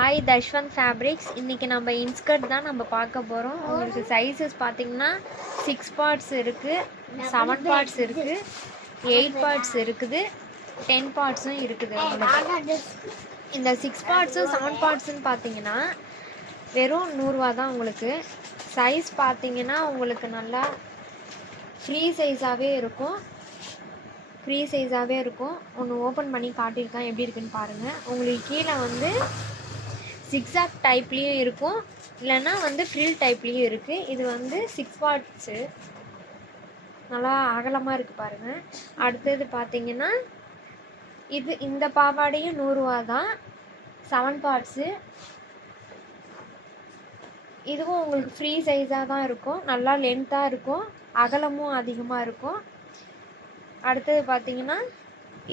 Hi Dashwanth fabrics. இன்றைக்கி நம்ம inskirt தான் நம்ம பார்க்க போகிறோம். உங்களுக்கு சைஸஸ் பார்த்திங்கன்னா 6 பார்ட்ஸ் இருக்குது, 7 பார்ட்ஸ் இருக்குது, 8 பார்ட்ஸ் இருக்குது, 10 பார்ட்ஸும் இருக்குது. உங்களுக்கு இந்த 6 பார்ட்ஸும் 7 பார்ட்ஸுன்னு பார்த்தீங்கன்னா வெறும் 100 ரூபா தான். உங்களுக்கு சைஸ் பார்த்தீங்கன்னா உங்களுக்கு நல்லா ஃப்ரீ சைஸாகவே இருக்கும். ஒன்று ஓப்பன் பண்ணி காட்டியிருக்கேன், எப்படி இருக்குன்னு பாருங்கள். உங்களுக்கு கீழே வந்து ஜிக்ஸாக் டைப்லேயும் இருக்கும், இல்லைன்னா வந்து ஃப்ரில் டைப்லேயும் இருக்குது. இது வந்து 6 பார்ட்ஸு, நல்லா அகலமாக இருக்குது பாருங்கள். அடுத்தது பார்த்தீங்கன்னா இந்த பாவாடையும் 100 ரூபா தான், 7 பார்ட்ஸு. இதுவும் உங்களுக்கு ஃப்ரீ சைஸாக தான் இருக்கும், நல்லா லென்த்தாக இருக்கும், அகலமும் அதிகமாக இருக்கும். அடுத்தது பார்த்தீங்கன்னா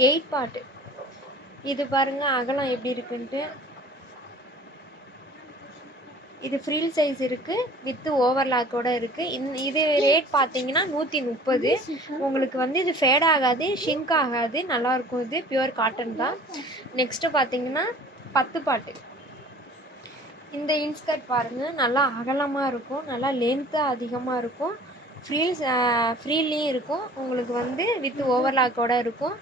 8 பார்ட்டு. இது பாருங்கள் அகலம் எப்படி இருக்குன்ட்டு. இது ஃப்ரீல் சைஸ் இருக்குது, வித்து ஓவர்லாக்கோடு இருக்குது. இது ரேட் பார்த்தீங்கன்னா 130. உங்களுக்கு வந்து இது ஃபேட் ஆகாது, ஷிங்க் ஆகாது, நல்லாயிருக்கும். இது பியூர் காட்டன் தான். நெக்ஸ்ட்டு பார்த்தீங்கன்னா 10 பாட்டு. இந்த இன்ஸ்கர்ட் பாருங்கள், நல்லா அகலமாக இருக்கும், நல்லா லென்த்தாக அதிகமாக இருக்கும், ஃப்ரீலையும் இருக்கும். உங்களுக்கு வந்து வித் ஓவர்லாக்கோடு இருக்கும்.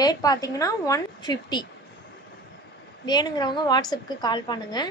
ரேட் பார்த்தீங்கன்னா 150. வேணுங்கிறவங்க வாட்ஸ்அப்புக்கு கால் பண்ணுங்கள்.